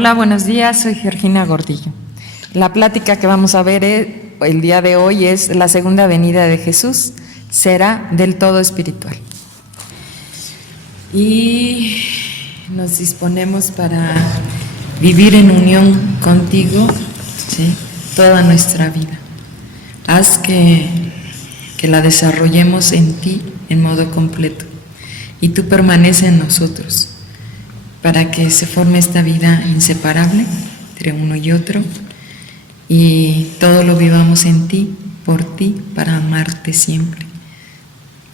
Hola, buenos días, soy Georgina Gordillo. La plática que vamos a ver el día de hoy es la segunda venida de Jesús, será del todo espiritual. Y nos disponemos para vivir en unión contigo, ¿sí?, toda nuestra vida. Haz que la desarrollemos en ti en modo completo y tú permaneces en nosotros, para que se forme esta vida inseparable entre uno y otro y todo lo vivamos en ti, por ti, para amarte siempre,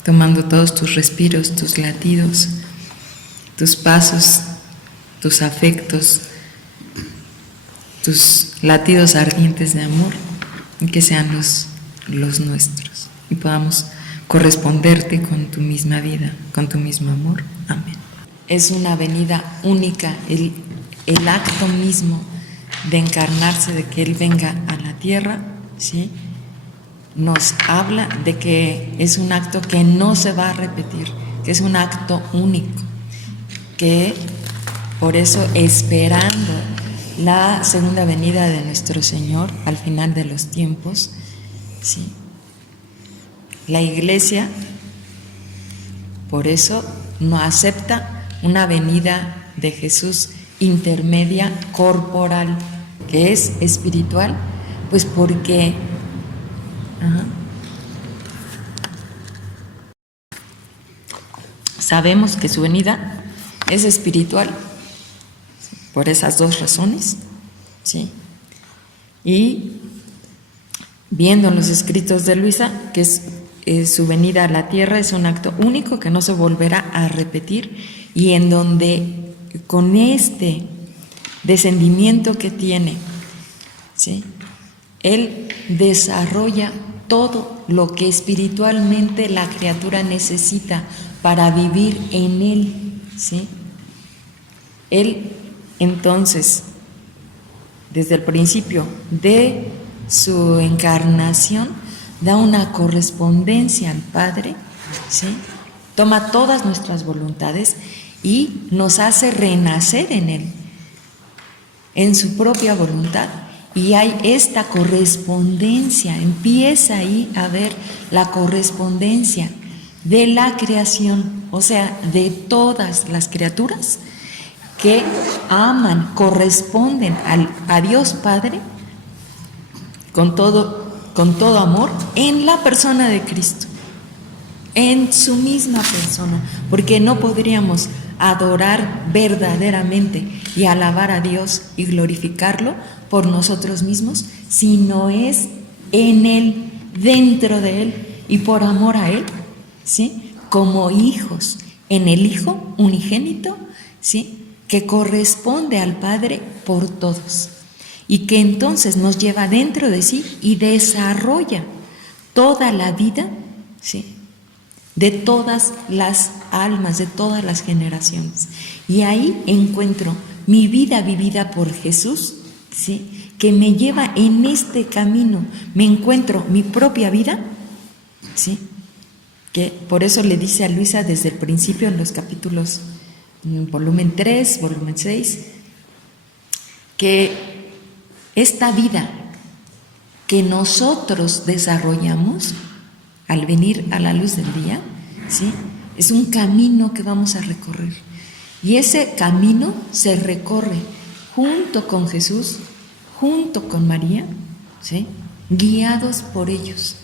tomando todos tus respiros, tus latidos, tus pasos, tus afectos, tus latidos ardientes de amor, y que sean los nuestros y podamos corresponderte con tu misma vida, con tu mismo amor. Amén. Es una venida única, el acto mismo de encarnarse, de que Él venga a la tierra, ¿sí?, nos habla de que es un acto que no se va a repetir, que es un acto único, que por eso, esperando la segunda venida de nuestro Señor al final de los tiempos, ¿sí?, la Iglesia por eso no acepta una venida de Jesús intermedia, corporal, que es espiritual, pues porque sabemos que su venida es espiritual, ¿sí?, por esas dos razones, ¿sí? Y viendo en los escritos de Luisa que su venida a la tierra es un acto único que no se volverá a repetir, y en donde con este descendimiento que tiene, ¿sí?, Él desarrolla todo lo que espiritualmente la criatura necesita para vivir en Él, ¿sí? Él, entonces, desde el principio de su encarnación, da una correspondencia al Padre, ¿sí?, toma todas nuestras voluntades y nos hace renacer en Él, en su propia voluntad. Y hay esta correspondencia, empieza ahí a ver la correspondencia de la creación, o sea, de todas las criaturas que aman, corresponden a Dios Padre con todo amor en la persona de Cristo, en su misma persona, porque no podríamos adorar verdaderamente y alabar a Dios y glorificarlo por nosotros mismos si no es en Él, dentro de Él y por amor a Él, ¿sí?, como hijos, en el Hijo unigénito, ¿sí?, que corresponde al Padre por todos y que entonces nos lleva dentro de sí y desarrolla toda la vida, ¿sí?, de todas las almas, de todas las generaciones. Y ahí encuentro mi vida vivida por Jesús, ¿sí?, que me lleva en este camino. Me encuentro mi propia vida, ¿sí?, que por eso le dice a Luisa desde el principio en los capítulos, volumen 3, volumen 6, que esta vida que nosotros desarrollamos al venir a la luz del día, ¿sí?, es un camino que vamos a recorrer. Y ese camino se recorre junto con Jesús, junto con María, ¿sí?, guiados por ellos,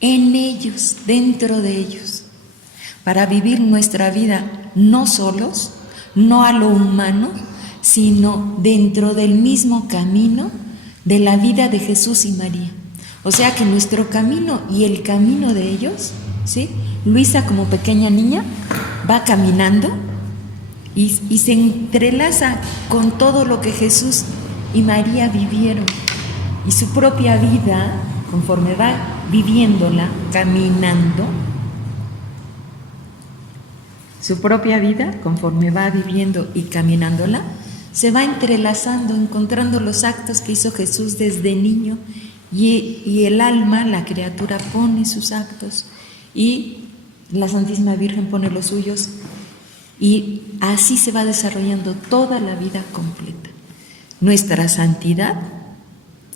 en ellos, dentro de ellos, para vivir nuestra vida no solos, no a lo humano, sino dentro del mismo camino de la vida de Jesús y María. O sea que nuestro camino y el camino de ellos, ¿sí?, Luisa como pequeña niña va caminando y se entrelaza con todo lo que Jesús y María vivieron, y su propia vida, conforme va viviéndola, caminando, su propia vida, conforme va viviendo y caminándola, se va entrelazando, encontrando los actos que hizo Jesús desde niño, y el alma, la criatura, pone sus actos y la Santísima Virgen pone los suyos, Y así se va desarrollando toda la vida completa. Nuestra santidad,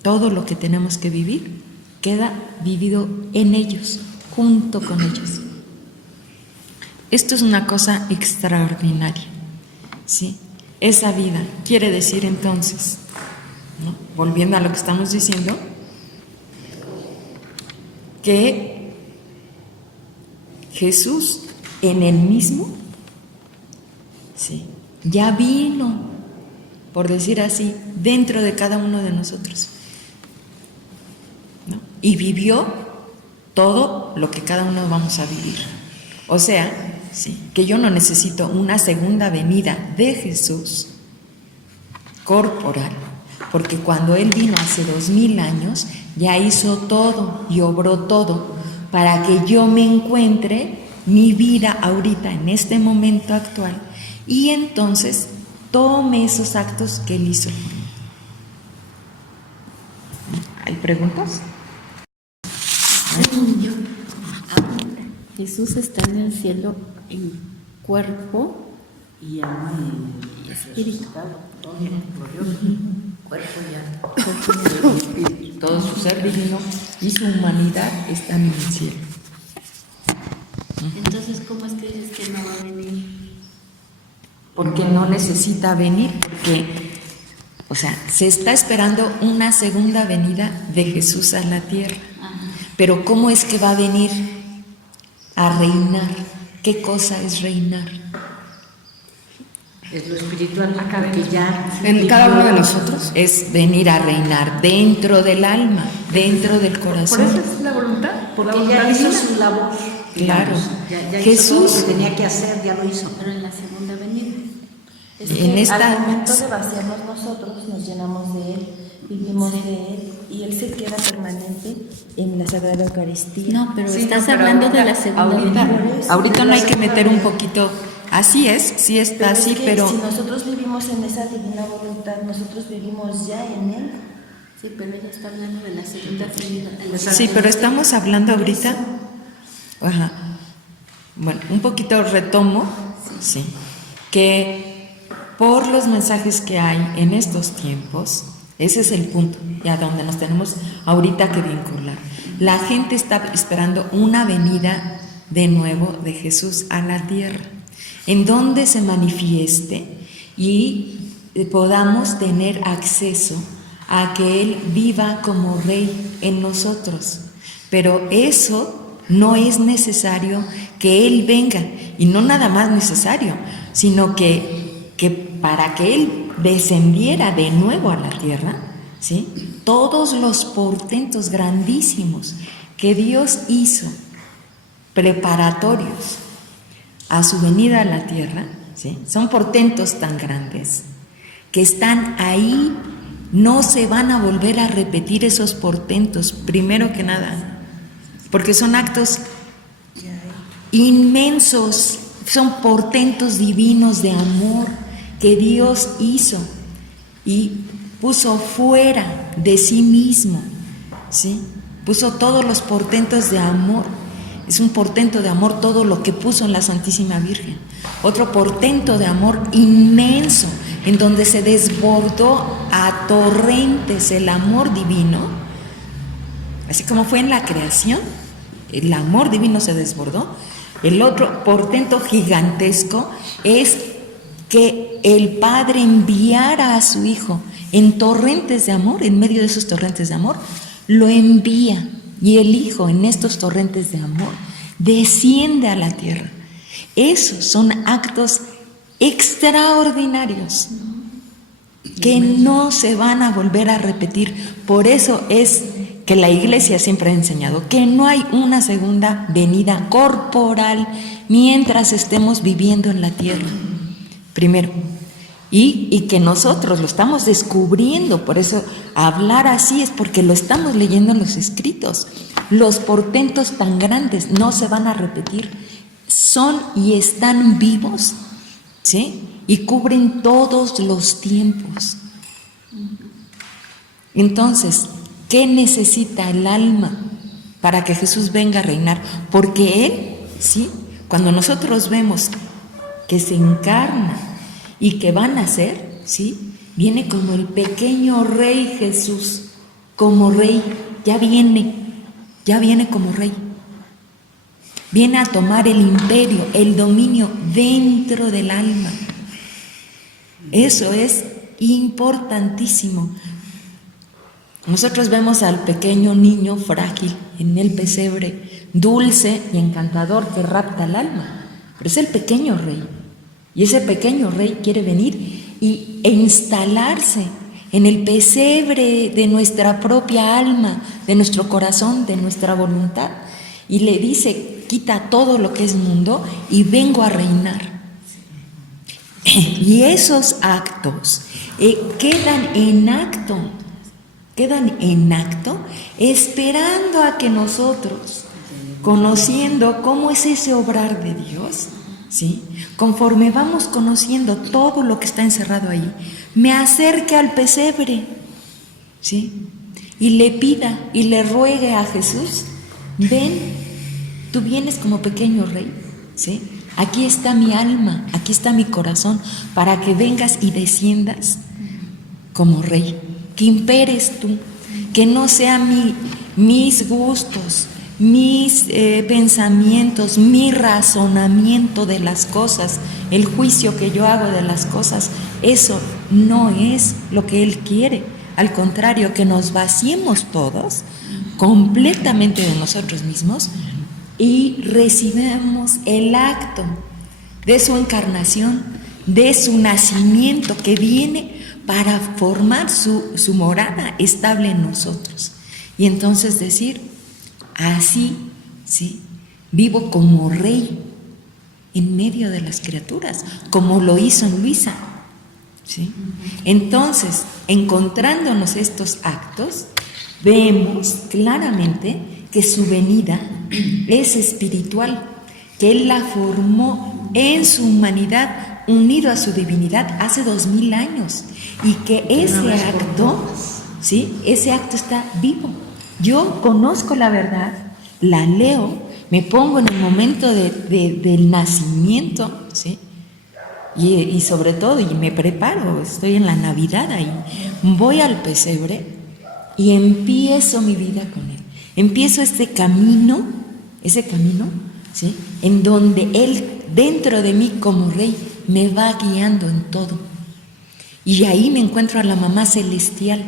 todo lo que tenemos que vivir, queda vivido en ellos, junto con ellos. Esto es una cosa extraordinaria, ¿sí? Esa vida quiere decir entonces, ¿no?, volviendo a lo que estamos diciendo, que Jesús en él mismo, ¿sí?, ya vino, por decir así, dentro de cada uno de nosotros, ¿no?, y vivió todo lo que cada uno vamos a vivir. O sea, sí, que yo no necesito una segunda venida de Jesús corporal, porque cuando Él vino hace 2000 años, ya hizo todo y obró todo para que yo me encuentre mi vida ahorita, en este momento actual, y entonces tome esos actos que Él hizo. ¿Hay preguntas? Yo, Jesús está en el cielo en cuerpo y alma y espíritu. Cuerpo ya. Todo su ser divino y su humanidad están en el cielo. Entonces, ¿cómo es que dices que no va a venir? Porque no necesita venir, porque, o sea, se está esperando una segunda venida de Jesús a la tierra. Ajá. Pero ¿cómo es que va a venir a reinar? ¿Qué cosa es reinar? Es lo espiritual, porque ya En cada uno de nosotros. Es venir a reinar dentro del alma, dentro del Por corazón. eso es la voluntad. porque la voluntad ya hizo divina. su labor. Claro. Ya Jesús, hizo todo lo que tenía que hacer, ya lo hizo. Pero en la segunda venida. Es en que esta- al momento de vaciarnos nosotros, nos llenamos de Él, vivimos de Él, y Él se queda permanente en la Sagrada Eucaristía. No, pero Sí, estás no, pero hablando de ahorita- la segunda venida. ahorita no hay que meter un poquito. Así es, sí está Pero así, es que pero si nosotros vivimos en esa divina voluntad, nosotros vivimos ya en Él. Sí, pero ella está hablando de la segunda venida. sí, pero estamos hablando ahorita. Ajá. Bueno, un poquito retomo, sí, que por los mensajes que hay en estos tiempos, ese es el punto, y a donde nos tenemos ahorita que vincular. La gente está esperando una venida de nuevo de Jesús a la tierra, en donde se manifieste y podamos tener acceso a que Él viva como Rey en nosotros. Pero eso no es necesario que Él venga, y no nada más necesario, sino que para que Él descendiera de nuevo a la tierra, ¿sí?, todos los portentos grandísimos que Dios hizo, preparatorios a su venida a la tierra, ¿sí?, son portentos tan grandes que están ahí, no se van a volver a repetir esos portentos, primero que nada, porque son actos inmensos, son portentos divinos de amor que Dios hizo y puso fuera de sí mismo, ¿sí?, puso todos los portentos de amor. Es un portento de amor todo lo que puso en la Santísima Virgen. Otro portento de amor inmenso, en donde se desbordó a torrentes el amor divino, así como fue en la creación, el amor divino se desbordó. El otro portento gigantesco es que el Padre enviara a su Hijo en torrentes de amor, en medio de esos torrentes de amor, lo envía. Y el Hijo en estos torrentes de amor desciende a la tierra. Esos son actos extraordinarios que no se van a volver a repetir. Por eso es que la Iglesia siempre ha enseñado que no hay una segunda venida corporal mientras estemos viviendo en la tierra. Primero. Y que nosotros lo estamos descubriendo, por eso hablar así es porque lo estamos leyendo en los escritos. Los portentos tan grandes no se van a repetir, son y están vivos, ¿sí?, y cubren todos los tiempos. Entonces, ¿qué necesita el alma para que Jesús venga a reinar? Porque Él, ¿sí?, cuando nosotros vemos que se encarna y que va a nacer, ¿sí? Viene como el pequeño rey Jesús, como rey, ya viene como rey. Viene a tomar el imperio, el dominio dentro del alma. Eso es importantísimo. Nosotros vemos al pequeño niño frágil en el pesebre, dulce y encantador que rapta el alma, pero es el pequeño rey. Y ese pequeño rey quiere venir e instalarse en el pesebre de nuestra propia alma, de nuestro corazón, de nuestra voluntad. Y le dice, quita todo lo que es mundo y vengo a reinar. Y esos actos quedan en acto, esperando a que nosotros, conociendo cómo es ese obrar de Dios, ¿sí? Conforme vamos conociendo todo lo que está encerrado ahí, me acerque al pesebre, ¿sí? Y le pida y le ruegue a Jesús, ven, tú vienes como pequeño rey, ¿sí? Aquí está mi alma, aquí está mi corazón, para que vengas y desciendas como rey, que imperes tú, que no sean mis gustos, mis pensamientos, mi razonamiento de las cosas, el juicio que yo hago de las cosas, eso no es lo que Él quiere. Al contrario, que nos vaciemos todos completamente de nosotros mismos y recibamos el acto de su encarnación, de su nacimiento, que viene para formar su morada estable en nosotros. Y entonces decir, así, ¿sí? Vivo como rey en medio de las criaturas, como lo hizo en Luisa, ¿sí? Entonces, encontrándonos estos actos, vemos claramente que su venida es espiritual, que Él la formó en su humanidad, unido a su divinidad hace 2000 años, y que ese acto, ¿sí? Ese acto está vivo. Yo conozco la verdad, la leo, me pongo en el momento del nacimiento, ¿sí? Y sobre todo, y me preparo, estoy en la Navidad ahí, voy al pesebre y empiezo mi vida con Él. Empiezo ese camino, ¿sí? En donde Él, dentro de mí como rey, me va guiando en todo. Y ahí me encuentro a la mamá celestial.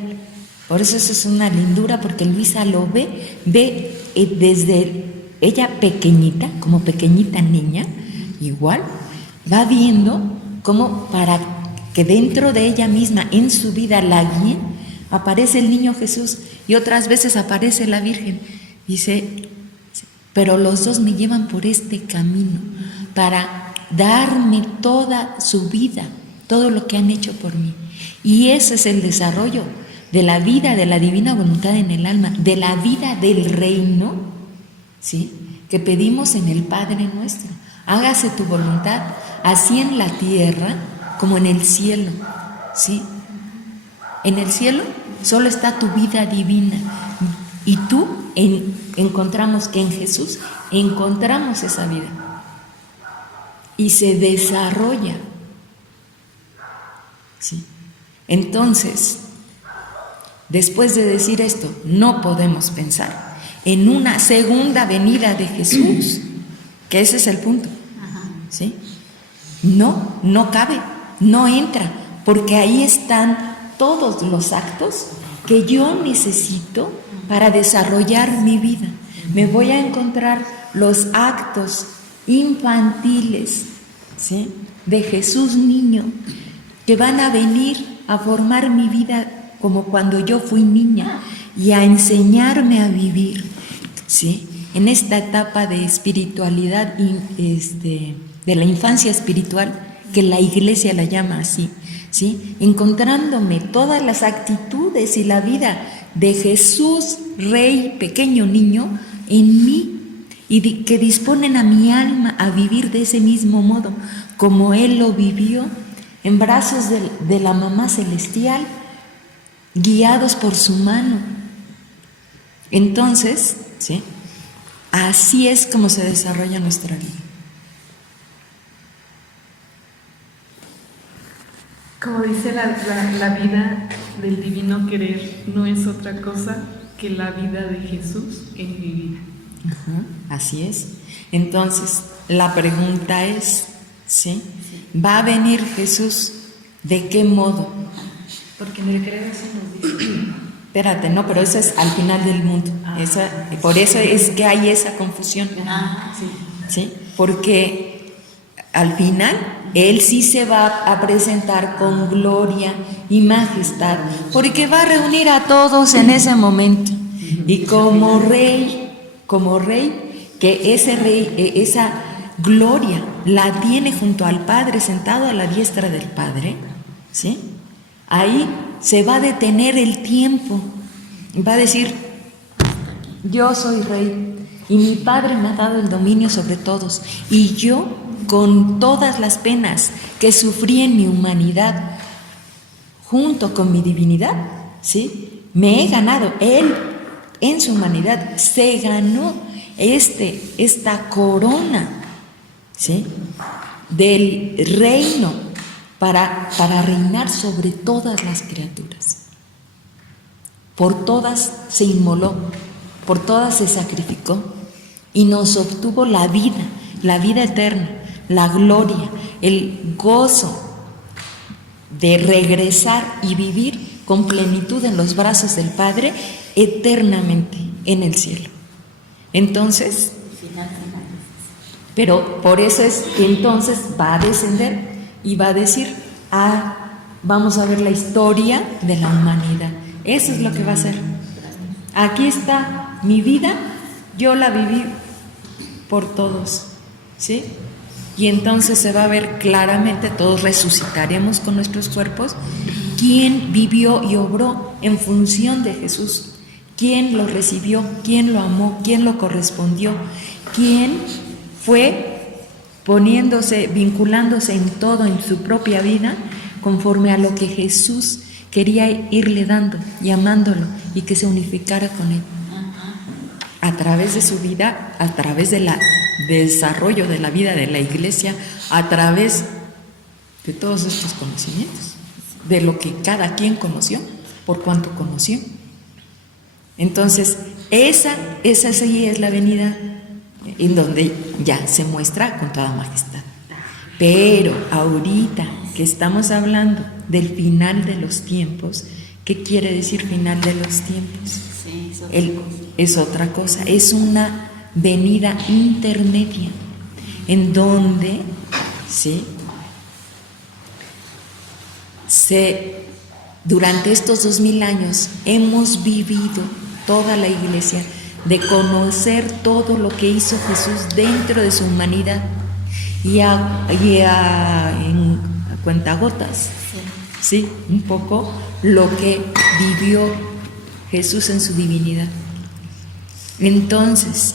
Por eso es una lindura, porque Luisa lo ve desde ella pequeñita, como pequeñita niña, igual, va viendo cómo para que dentro de ella misma, en su vida, la guíe, aparece el niño Jesús y otras veces aparece la Virgen. Dice, pero los dos me llevan por este camino para darme toda su vida, todo lo que han hecho por mí. Y ese es el desarrollo de la vida, de la divina voluntad en el alma, de la vida del reino, ¿sí? Que pedimos en el Padre nuestro. Hágase tu voluntad, así en la tierra como en el cielo, ¿sí? En el cielo solo está tu vida divina, y tú encontramos que en Jesús encontramos esa vida y se desarrolla, ¿sí? Entonces, después de decir esto, no podemos pensar en una segunda venida de Jesús, que ese es el punto, ¿sí? No cabe, no entra, porque ahí están todos los actos que yo necesito para desarrollar mi vida. Me voy a encontrar los actos infantiles, ¿sí? De Jesús niño, que van a venir a formar mi vida como cuando yo fui niña y a enseñarme a vivir, ¿sí? En esta etapa de espiritualidad, de la infancia espiritual, que la Iglesia la llama así, ¿sí? Encontrándome todas las actitudes y la vida de Jesús, Rey, pequeño niño, en mí, y que disponen a mi alma a vivir de ese mismo modo, como Él lo vivió, en brazos de la mamá celestial, guiados por su mano. Entonces, ¿sí? Así es como se desarrolla nuestra vida. Como dice la vida del divino querer, no es otra cosa que la vida de Jesús en mi vida. Ajá, así es. Entonces, la pregunta es, ¿sí? ¿Va a venir Jesús? ¿De qué modo? Porque en el credo eso nos dice. Espérate, no, pero eso es al final del mundo. Por eso es que hay esa confusión. ¿Sí? Porque al final Él sí se va a presentar con gloria y majestad, porque va a reunir a todos en ese momento. Y como rey, que ese rey, esa gloria la tiene junto al Padre, sentado a la diestra del Padre, ¿sí? Ahí se va a detener el tiempo, va a decir: yo soy rey y mi Padre me ha dado el dominio sobre todos, y yo, con todas las penas que sufrí en mi humanidad, junto con mi divinidad, ¿sí?, me he ganado. Él, en su humanidad, se ganó esta corona, ¿sí?, del reino para reinar sobre todas las criaturas. Por todas se inmoló, por todas se sacrificó y nos obtuvo la vida eterna, la gloria, el gozo de regresar y vivir con plenitud en los brazos del Padre eternamente en el cielo. Entonces, pero por eso es que entonces va a descender y va a decir: vamos a ver la historia de la humanidad. Eso es lo que va a hacer. Aquí está mi vida, yo la viví por todos, ¿sí? Y entonces se va a ver claramente, todos resucitaremos con nuestros cuerpos, quién vivió y obró en función de Jesús, quién lo recibió, quién lo amó, quién lo correspondió, quién fue poniéndose, vinculándose en todo, en su propia vida, conforme a lo que Jesús quería irle dando y amándolo, y que se unificara con él. A través de su vida, a través del desarrollo de la vida de la Iglesia, a través de todos estos conocimientos, de lo que cada quien conoció, por cuanto conoció. Entonces, esa sí es la venida en donde ya se muestra con toda majestad. Pero ahorita que estamos hablando del final de los tiempos, ¿qué quiere decir final de los tiempos? Sí, Es otra cosa, es una venida intermedia, en donde durante estos 2000 años hemos vivido toda la Iglesia de conocer todo lo que hizo Jesús dentro de su humanidad y en cuentagotas, ¿sí? Un poco lo que vivió Jesús en su divinidad. Entonces,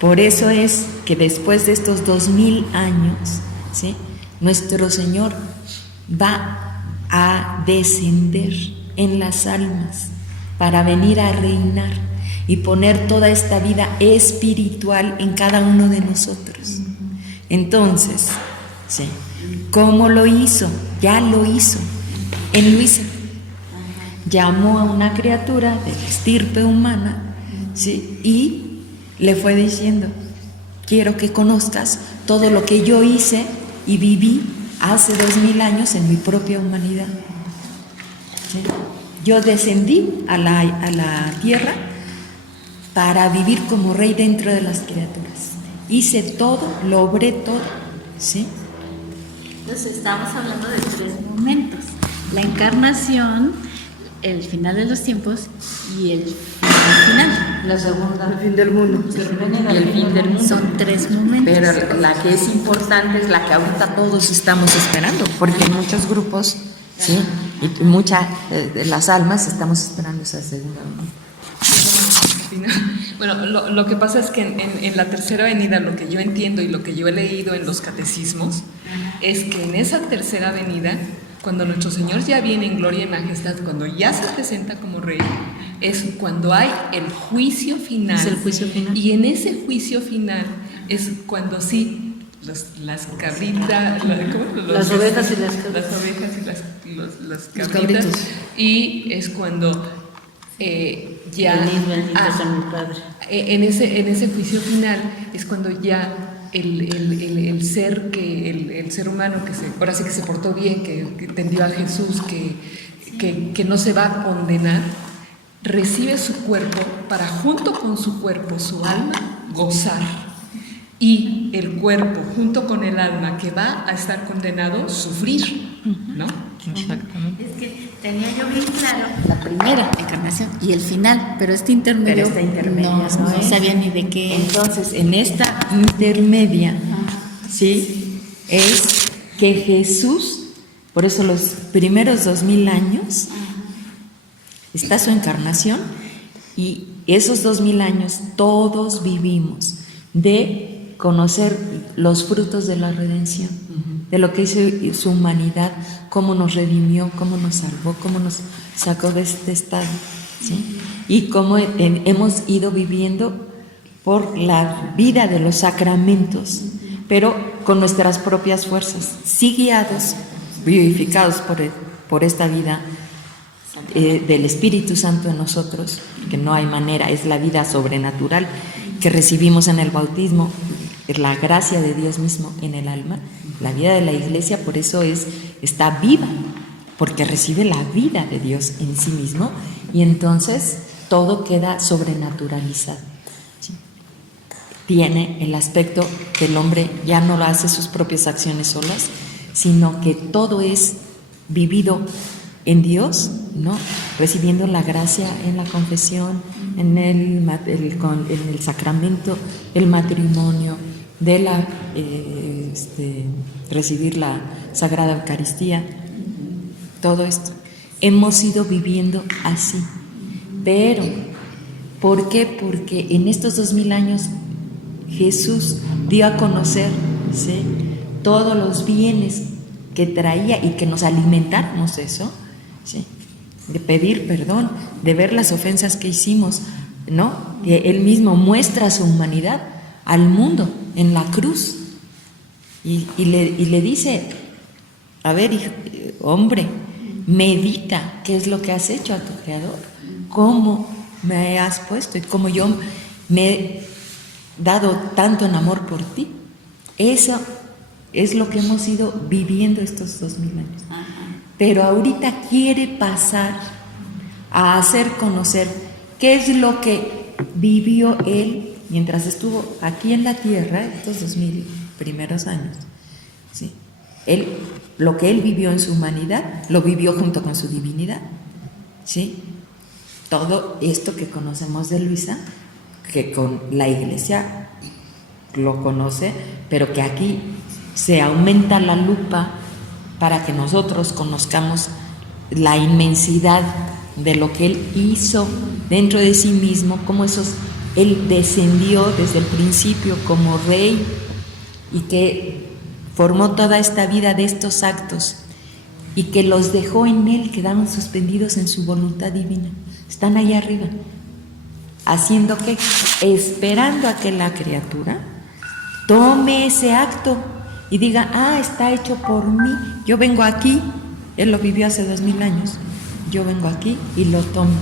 por eso es que después de estos 2000 años, ¿sí?, nuestro Señor va a descender en las almas para venir a reinar y poner toda esta vida espiritual en cada uno de nosotros. Entonces, ¿sí?, ¿cómo lo hizo? Ya lo hizo en Luisa. Llamó a una criatura de la estirpe humana, ¿sí?, y le fue diciendo: quiero que conozcas todo lo que yo hice y viví hace 2000 años en mi propia humanidad. ¿Sí? Yo descendí a la tierra para vivir como rey dentro de las criaturas. Hice todo, lo obré todo, ¿sí? Entonces estamos hablando de 3 momentos: la encarnación, el final de los tiempos y el final. La segunda. El fin del mundo. Y el fin del mundo. Son 3 momentos. Pero la que es importante es la que ahorita todos estamos esperando, porque en muchos grupos, ¿sí?, y muchas de las almas estamos esperando esa segunda venida. Bueno, lo que pasa es que en la tercera venida, lo que yo entiendo y lo que yo he leído en los catecismos, es que en esa tercera venida, cuando nuestro Señor ya viene en gloria y majestad, cuando ya se presenta como rey, es cuando hay el juicio final. Es el juicio final. Y en ese juicio final es cuando sí las cabritas, Las ovejas y las cabritas. Las ovejas y las Los cabritas. cabritos. Y es cuando ya Bendito sea mi Padre. en ese juicio final es cuando ya el ser el ser humano ahora sí que se portó bien, que entendió a Jesús, que no se va a condenar, recibe su cuerpo para junto con su cuerpo, su alma, gozar. Y el cuerpo junto con el alma que va a estar condenado, sufrir, ¿no? Exactamente. Es que tenía yo bien claro la primera encarnación y el final, pero este intermedio, Pero esta intermedia no es. sabía ni de qué. Entonces, en esta intermedia, ¿sí? Es que Jesús, por eso los primeros 2000 años, está su encarnación, y esos 2000 años todos vivimos de conocer los frutos de la redención, de lo que hizo su humanidad, cómo nos redimió, cómo nos salvó, cómo nos sacó de este estado, ¿sí? Y cómo hemos ido viviendo por la vida de los sacramentos, pero con nuestras propias fuerzas, sí guiados, vivificados por esta vida del Espíritu Santo en nosotros, que no hay manera, es la vida sobrenatural que recibimos en el bautismo, la gracia de Dios mismo en el alma. La vida de la Iglesia por eso está viva, porque recibe la vida de Dios en sí mismo, y entonces todo queda sobrenaturalizado, ¿sí? Tiene el aspecto que el hombre ya no hace sus propias acciones solas, sino que todo es vivido en Dios, ¿no? Recibiendo la gracia en la confesión, en el sacramento, el matrimonio, de recibir la Sagrada Eucaristía, todo esto. Hemos ido viviendo así. Pero, ¿por qué? Porque en estos 2000 años Jesús dio a conocer, ¿sí?, todos los bienes que traía y que nos alimentáramos eso, ¿sí?, de pedir perdón, de ver las ofensas que hicimos, ¿no? Que Él mismo muestra su humanidad al mundo en la cruz y le dice: a ver, hombre, medita qué es lo que has hecho a tu Creador, cómo me has puesto y cómo yo me he dado tanto en amor por ti. Eso es lo que hemos ido viviendo estos 2000 años. Pero ahorita quiere pasar a hacer conocer qué es lo que vivió Él mientras estuvo aquí en la tierra, estos 2000 primeros años, ¿sí? Lo que Él vivió en su humanidad, lo vivió junto con su divinidad, ¿sí? Todo esto que conocemos de Luisa, que con la Iglesia lo conoce, pero que aquí se aumenta la lupa para que nosotros conozcamos la inmensidad de lo que Él hizo dentro de sí mismo, cómo Él descendió desde el principio como Rey y que formó toda esta vida de estos actos y que los dejó en Él, quedaron suspendidos en su voluntad divina. Están ahí arriba, haciendo que, esperando a que la criatura tome ese acto y diga: está hecho por mí, yo vengo aquí. Él lo vivió hace 2000 años, yo vengo aquí y lo tomo.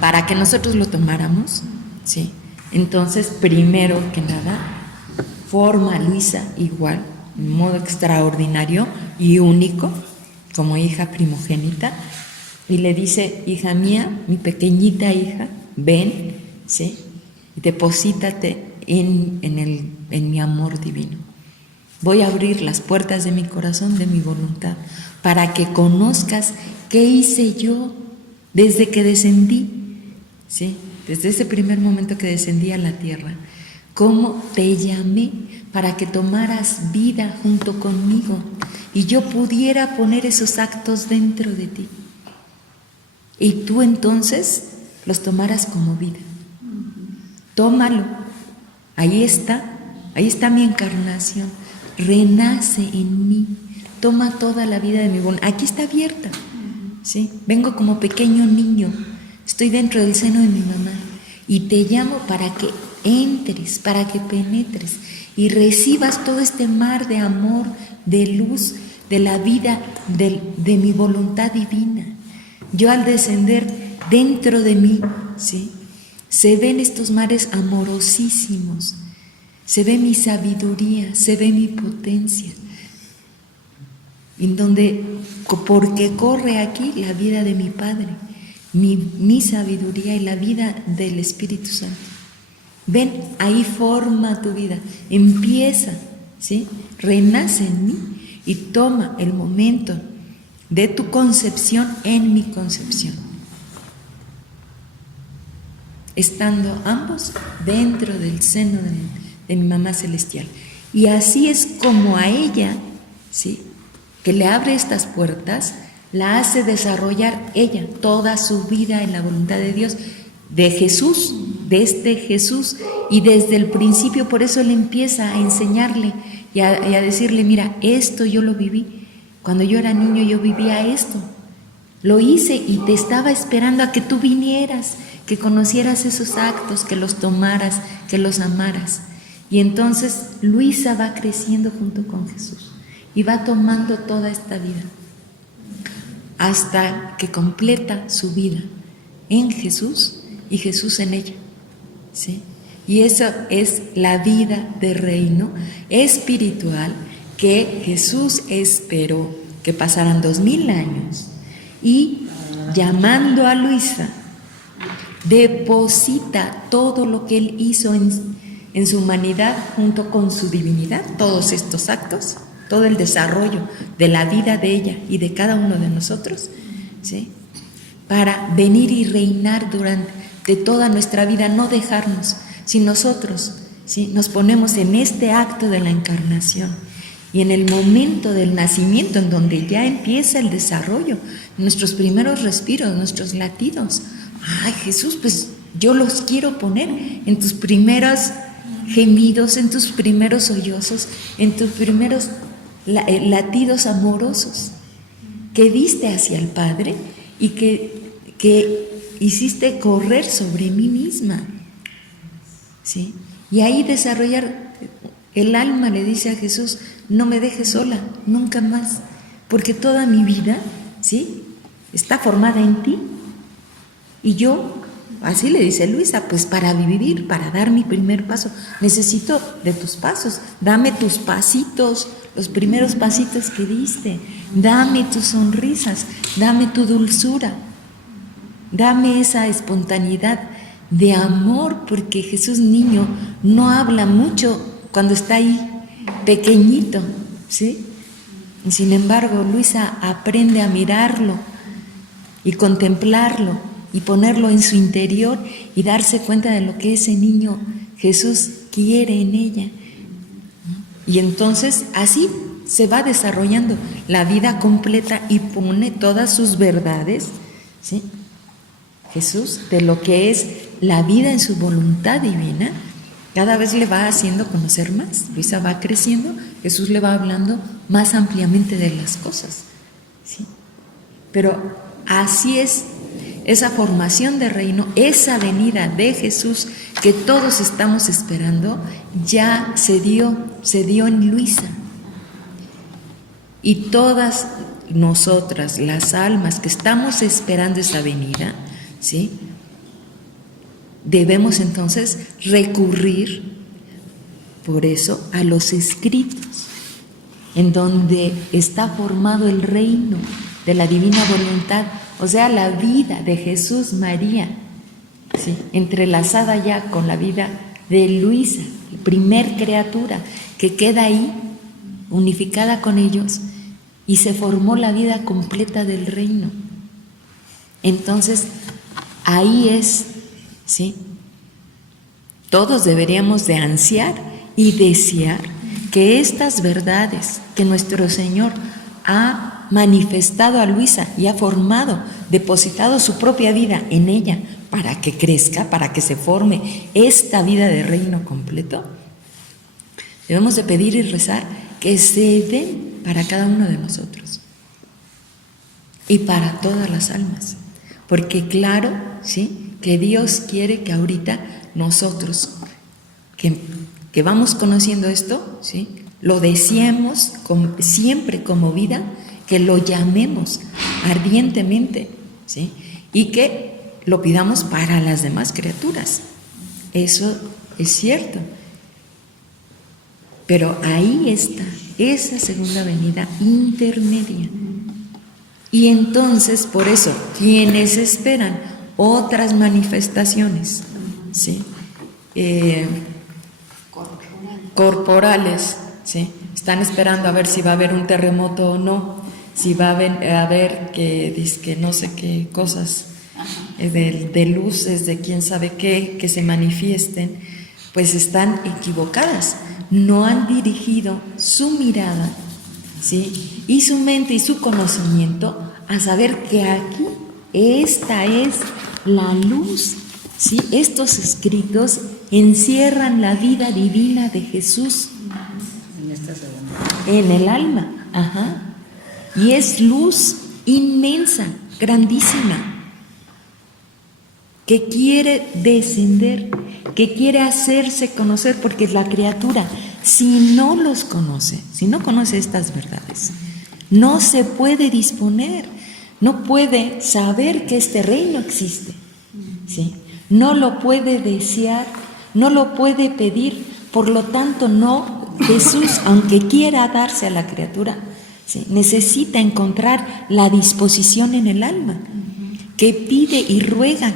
Para que nosotros lo tomáramos, ¿sí? Entonces, primero que nada, forma a Luisa igual, en modo extraordinario y único, como hija primogénita, y le dice: hija mía, mi pequeñita hija, ven, ¿sí?, y deposítate en mi amor divino. Voy a abrir las puertas de mi corazón, de mi voluntad, para que conozcas qué hice yo desde que descendí, ¿sí?, desde ese primer momento que descendí a la tierra, cómo te llamé para que tomaras vida junto conmigo y yo pudiera poner esos actos dentro de ti y tú entonces los tomaras como vida. Tómalo, ahí está mi encarnación, renace en mí, toma toda la vida de mi voluntad, aquí está abierta, ¿sí? Vengo como pequeño niño, estoy dentro del seno de mi mamá y te llamo para que entres, para que penetres y recibas todo este mar de amor, de luz, de la vida, de mi voluntad divina. Yo al descender dentro de mí, ¿sí?, se ven estos mares amorosísimos, se ve mi sabiduría, se ve mi potencia, en donde, porque corre aquí la vida de mi Padre, mi sabiduría y la vida del Espíritu Santo. Ven, ahí forma tu vida, empieza, ¿sí?, renace en mí y toma el momento de tu concepción en mi concepción, estando ambos dentro del seno de mi mamá celestial. Y así es como a ella, ¿sí?, que le abre estas puertas, la hace desarrollar ella toda su vida en la voluntad de Dios, de Jesús, de este Jesús, y desde el principio por eso le empieza a enseñarle y a decirle, mira, esto yo lo viví, cuando yo era niño yo vivía esto, lo hice y te estaba esperando a que tú vinieras, que conocieras esos actos, que los tomaras, que los amaras. Y entonces Luisa va creciendo junto con Jesús y va tomando toda esta vida hasta que completa su vida en Jesús y Jesús en ella, ¿sí? Y eso es la vida de reino espiritual que Jesús esperó que pasaran 2000 años y, llamando a Luisa, deposita todo lo que él hizo en su humanidad junto con su divinidad, todos estos actos, todo el desarrollo de la vida de ella y de cada uno de nosotros, ¿sí?, para venir y reinar durante toda nuestra vida, no dejarnos. Si nosotros, ¿sí?, nos ponemos en este acto de la encarnación y en el momento del nacimiento, en donde ya empieza el desarrollo, nuestros primeros respiros, nuestros latidos, ay, Jesús, pues yo los quiero poner en tus primeros gemidos, en tus primeros sollozos, en tus primeros latidos amorosos que diste hacia el Padre y que hiciste correr sobre mí misma, ¿sí? Y ahí desarrollar, el alma le dice a Jesús, no me dejes sola, nunca más, porque toda mi vida, ¿sí?, está formada en ti. Y yo, así le dice Luisa, pues para vivir, para dar mi primer paso, necesito de tus pasos, dame tus pasitos, los primeros pasitos que diste, dame tus sonrisas, dame tu dulzura, dame esa espontaneidad de amor, porque Jesús niño no habla mucho cuando está ahí pequeñito, ¿sí? Y sin embargo, Luisa aprende a mirarlo y contemplarlo y ponerlo en su interior y darse cuenta de lo que ese niño Jesús quiere en ella. Y entonces así se va desarrollando la vida completa y pone todas sus verdades, ¿sí?, Jesús, de lo que es la vida en su voluntad divina, cada vez le va haciendo conocer más. Luisa va creciendo, Jesús le va hablando más ampliamente de las cosas, ¿sí? Pero así es esa formación de reino, esa venida de Jesús que todos estamos esperando, ya se dio en Luisa. Y todas nosotras, las almas que estamos esperando esa venida, ¿sí?, debemos entonces recurrir, por eso, a los escritos, en donde está formado el reino de la divina voluntad, o sea, la vida de Jesús María, ¿sí?, entrelazada ya con la vida de Luisa, la primer criatura que queda ahí, unificada con ellos, y se formó la vida completa del reino. Entonces, ahí es, ¿sí?, todos deberíamos de ansiar y desear que estas verdades que nuestro Señor ha manifestado a Luisa y ha formado, depositado su propia vida en ella para que crezca, para que se forme esta vida de reino completo, debemos de pedir y rezar que se den para cada uno de nosotros y para todas las almas, porque claro, ¿sí?, que Dios quiere que ahorita nosotros, que que vamos conociendo esto, ¿sí? Lo deseamos siempre como vida, que lo llamemos ardientemente, ¿sí? Y que lo pidamos para las demás criaturas. Eso es cierto. Pero ahí está esa segunda venida intermedia. Y entonces, por eso, quienes esperan otras manifestaciones, ¿sí? Corporales, ¿sí? Están esperando a ver si va a haber un terremoto o no, si va a haber que no sé qué cosas de luces, de quién sabe qué, que se manifiesten, pues están equivocadas. No han dirigido su mirada, ¿sí? Y su mente y su conocimiento a saber que aquí esta es la luz, ¿sí? Estos escritos encierran la vida divina de Jesús en el alma, y es luz inmensa, grandísima, que quiere descender, que quiere hacerse conocer, porque la criatura, si no los conoce, si no conoce estas verdades, no se puede disponer, no puede saber que este reino existe, ¿sí? No lo puede desear, no lo puede pedir, por lo tanto Jesús, aunque quiera darse a la criatura, ¿sí?, necesita encontrar la disposición en el alma, que pide y ruega,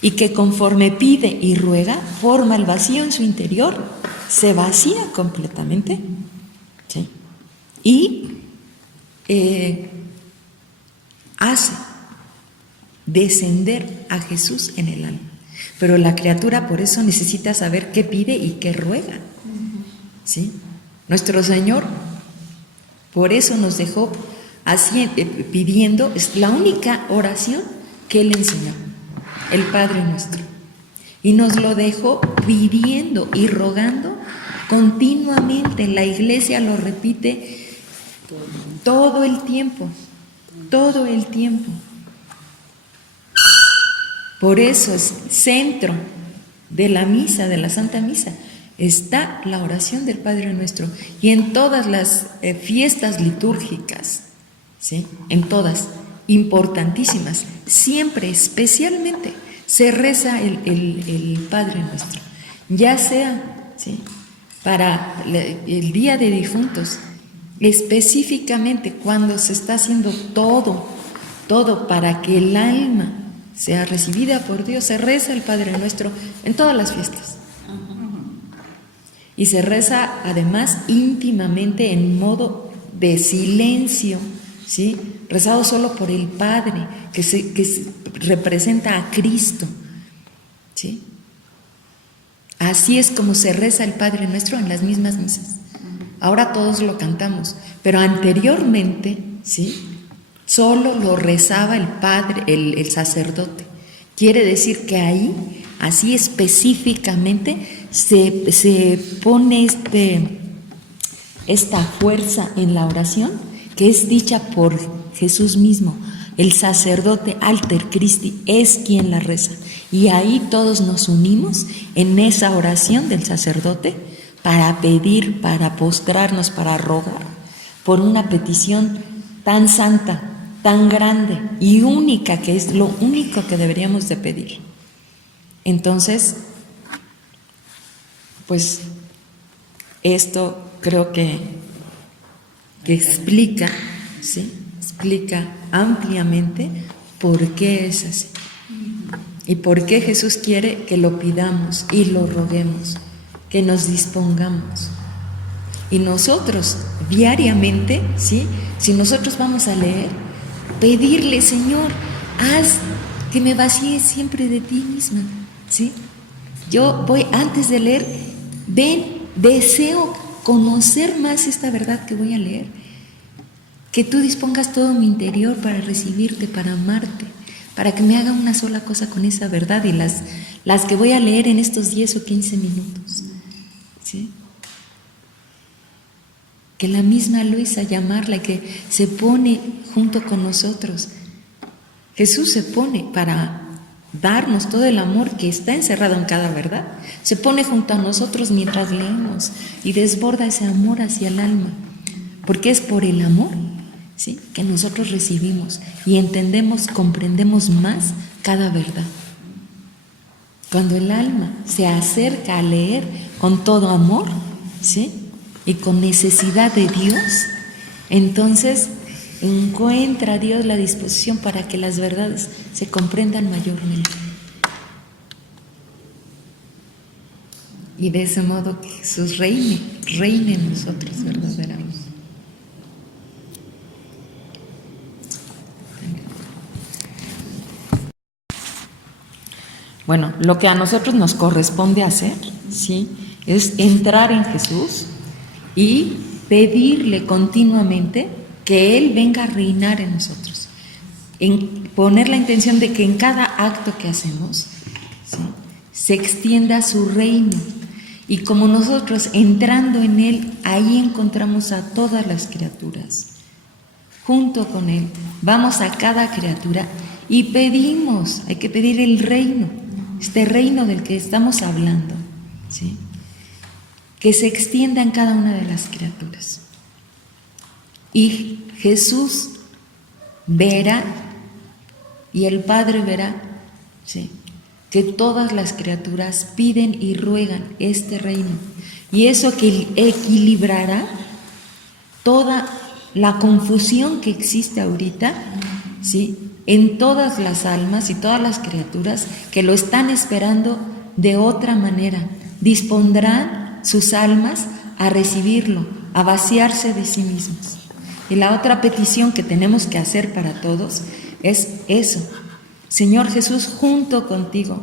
y que conforme pide y ruega, forma el vacío en su interior, se vacía completamente, ¿sí? Y hace descender a Jesús en el alma. Pero la criatura por eso necesita saber qué pide y qué ruega, ¿sí? Nuestro Señor por eso nos dejó así, pidiendo, es la única oración que Él enseñó, el Padre Nuestro, y nos lo dejó pidiendo y rogando continuamente. La Iglesia lo repite todo el tiempo, todo el tiempo. Por eso es centro de la misa, de la Santa Misa, está la oración del Padre Nuestro. Y en todas las fiestas litúrgicas, ¿sí?, en todas, importantísimas, siempre, especialmente, se reza el Padre Nuestro. Ya sea, ¿sí?, para el Día de Difuntos, específicamente cuando se está haciendo todo para que el alma sea recibida por Dios, se reza el Padre Nuestro en todas las fiestas. Y se reza además íntimamente en modo de silencio, ¿sí?, rezado solo por el Padre, que representa a Cristo, ¿sí? Así es como se reza el Padre Nuestro en las mismas misas. Ahora todos lo cantamos, pero anteriormente, ¿sí?, solo lo rezaba el Padre, el sacerdote. Quiere decir que ahí, así específicamente, se pone esta fuerza en la oración, que es dicha por Jesús mismo. El sacerdote alter Christi es quien la reza, y ahí todos nos unimos en esa oración del sacerdote para pedir, para postrarnos, para rogar por una petición tan santa, tan grande y única, que es lo único que deberíamos de pedir. Entonces, pues esto creo que explica, ¿sí?, explica ampliamente por qué es así y por qué Jesús quiere que lo pidamos y lo roguemos, que nos dispongamos. Y nosotros diariamente, ¿sí?, si nosotros vamos a leer, pedirle: Señor, haz que me vacíe siempre de ti misma, ¿sí? Yo voy, antes de leer, deseo conocer más esta verdad que voy a leer, que tú dispongas todo mi interior para recibirte, para amarte, para que me haga una sola cosa con esa verdad y las que voy a leer en estos 10 o 15 minutos, ¿sí? Que la misma Luisa, llamarla, que se pone junto con nosotros. Jesús se pone para darnos todo el amor que está encerrado en cada verdad. Se pone junto a nosotros mientras leemos y desborda ese amor hacia el alma, porque es por el amor, ¿sí?, que nosotros recibimos y entendemos, comprendemos más cada verdad. Cuando el alma se acerca a leer con todo amor, ¿sí?, y con necesidad de Dios, entonces encuentra a Dios la disposición para que las verdades se comprendan mayormente. Y de ese modo que Jesús reine en nosotros verdaderamente. Bueno, lo que a nosotros nos corresponde hacer, ¿sí?, es entrar en Jesús y pedirle continuamente que Él venga a reinar en nosotros, en poner la intención de que en cada acto que hacemos, ¿sí?, se extienda su reino, y como nosotros entrando en Él, ahí encontramos a todas las criaturas. Junto con Él vamos a cada criatura y pedimos, hay que pedir el reino, este reino del que estamos hablando, ¿sí?, que se extienda en cada una de las criaturas. Y Jesús verá, y el Padre verá, ¿sí?, que todas las criaturas piden y ruegan este reino, y eso que equilibrará toda la confusión que existe ahorita, ¿sí?, en todas las almas y todas las criaturas que lo están esperando de otra manera. Dispondrán sus almas a recibirlo, a vaciarse de sí mismos. Y la otra petición que tenemos que hacer para todos es eso: Señor Jesús, junto contigo,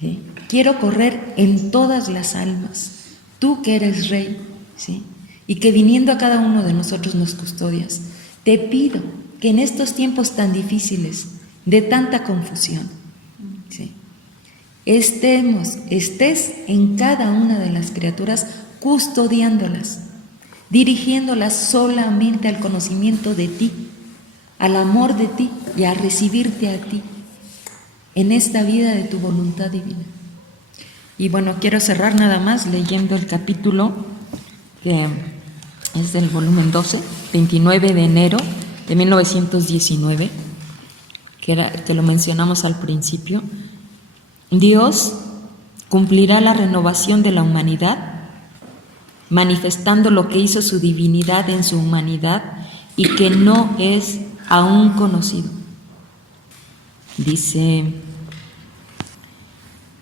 ¿sí?, quiero correr en todas las almas, tú que eres Rey, ¿sí?, y que viniendo a cada uno de nosotros nos custodias. Te pido que en estos tiempos tan difíciles, de tanta confusión, ¿sí?, estés en cada una de las criaturas custodiándolas, dirigiéndolas solamente al conocimiento de ti, al amor de ti y a recibirte a ti en esta vida de tu voluntad divina. Y bueno, quiero cerrar nada más leyendo el capítulo que es del volumen 12, 29 de enero de 1919, que lo mencionamos al principio. Dios cumplirá la renovación de la humanidad, manifestando lo que hizo su divinidad en su humanidad y que no es aún conocido. Dice,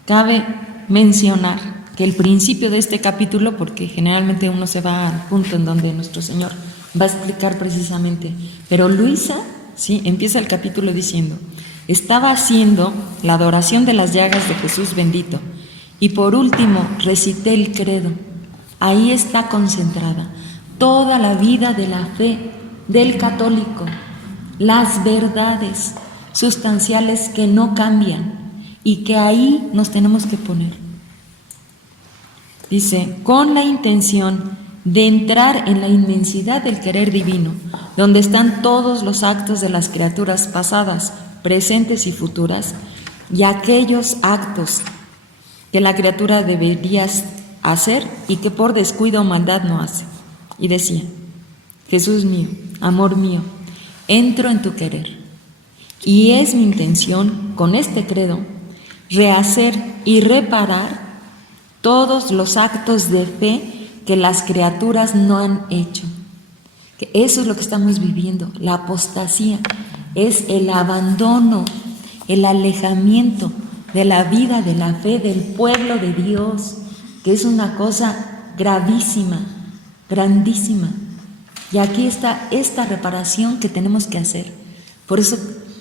cabe mencionar que el principio de este capítulo, porque generalmente uno se va al punto en donde nuestro Señor va a explicar precisamente, pero Luisa, sí, empieza el capítulo diciendo: estaba haciendo la adoración de las llagas de Jesús bendito, y por último recité el credo. Ahí está concentrada toda la vida de la fe del católico, las verdades sustanciales que no cambian y que ahí nos tenemos que poner. Dice, con la intención de entrar en la inmensidad del querer divino, donde están todos los actos de las criaturas pasadas, presentes y futuras, y aquellos actos que la criatura debería hacer y que por descuido o maldad no hace. Y decía, Jesús mío, amor mío, entro en tu querer, y es mi intención con este credo rehacer y reparar todos los actos de fe que las criaturas no han hecho. Que eso es lo que estamos viviendo, la apostasía, es el abandono, el alejamiento de la vida, de la fe del pueblo de Dios, que es una cosa gravísima, grandísima. Y aquí está esta reparación que tenemos que hacer. Por eso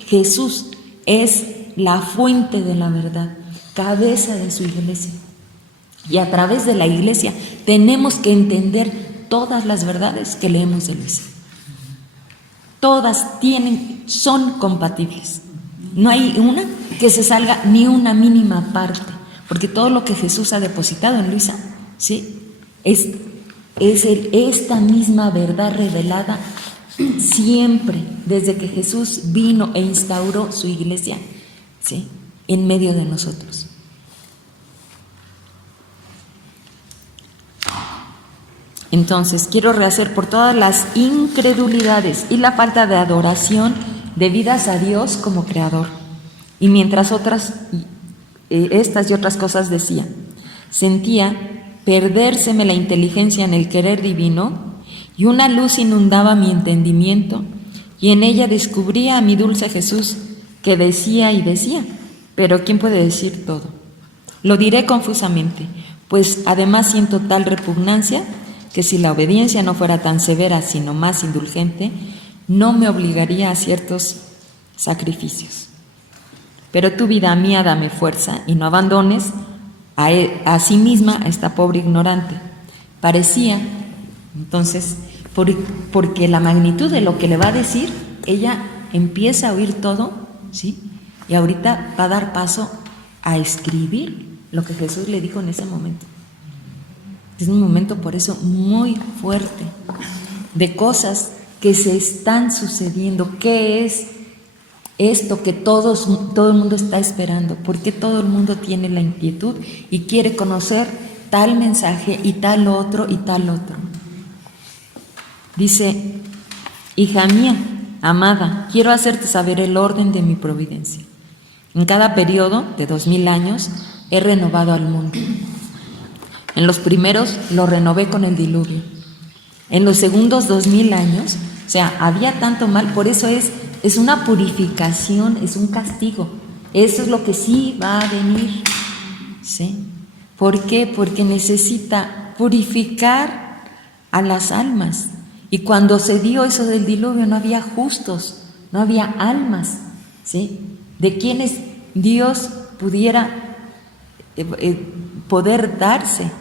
Jesús es la fuente de la verdad, cabeza de su iglesia. Y a través de la iglesia tenemos que entender todas las verdades que leemos de Luisa. Todas son compatibles. No hay una que se salga ni una mínima parte, porque todo lo que Jesús ha depositado en Luisa, ¿sí?, es esta misma verdad revelada siempre, desde que Jesús vino e instauró su iglesia, ¿sí? en medio de nosotros. Entonces, quiero rehacer por todas las incredulidades y la falta de adoración debidas a Dios como Creador. Y mientras estas y otras cosas decía, sentía perdérseme la inteligencia en el querer divino, y una luz inundaba mi entendimiento, y en ella descubría a mi dulce Jesús, que decía y decía, pero ¿quién puede decir todo? Lo diré confusamente, pues además siento tal repugnancia que si la obediencia no fuera tan severa, sino más indulgente, no me obligaría a ciertos sacrificios. Pero tú, vida mía, dame fuerza y no abandones a sí misma a esta pobre ignorante. Parecía, entonces, porque la magnitud de lo que le va a decir, ella empieza a oír todo, ¿sí? Y ahorita va a dar paso a escribir lo que Jesús le dijo en ese momento. Es un momento por eso muy fuerte, de cosas que se están sucediendo. ¿Qué es esto que todo el mundo está esperando? ¿Por qué todo el mundo tiene la inquietud y quiere conocer tal mensaje y tal otro y tal otro? Dice, hija mía, amada, quiero hacerte saber el orden de mi providencia. En cada periodo de 2000 años he renovado al mundo. En los primeros lo renové con el diluvio. En los segundos 2000 años, o sea, había tanto mal, por eso es una purificación, es un castigo. Eso es lo que sí va a venir, ¿sí? ¿Por qué? Porque necesita purificar a las almas. Y cuando se dio eso del diluvio no había justos, no había almas, ¿sí? De quienes Dios pudiera poder darse.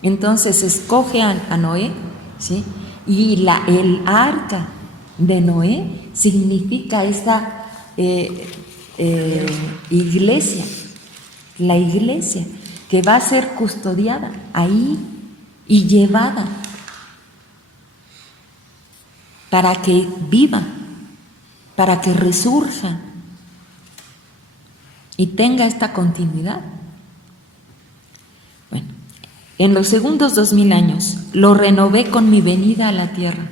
Entonces escoge a Noé, ¿sí? Y el arca de Noé significa esta iglesia, la iglesia que va a ser custodiada ahí y llevada para que viva, para que resurja y tenga esta continuidad. Bueno, en los segundos 2000 años lo renové con mi venida a la tierra.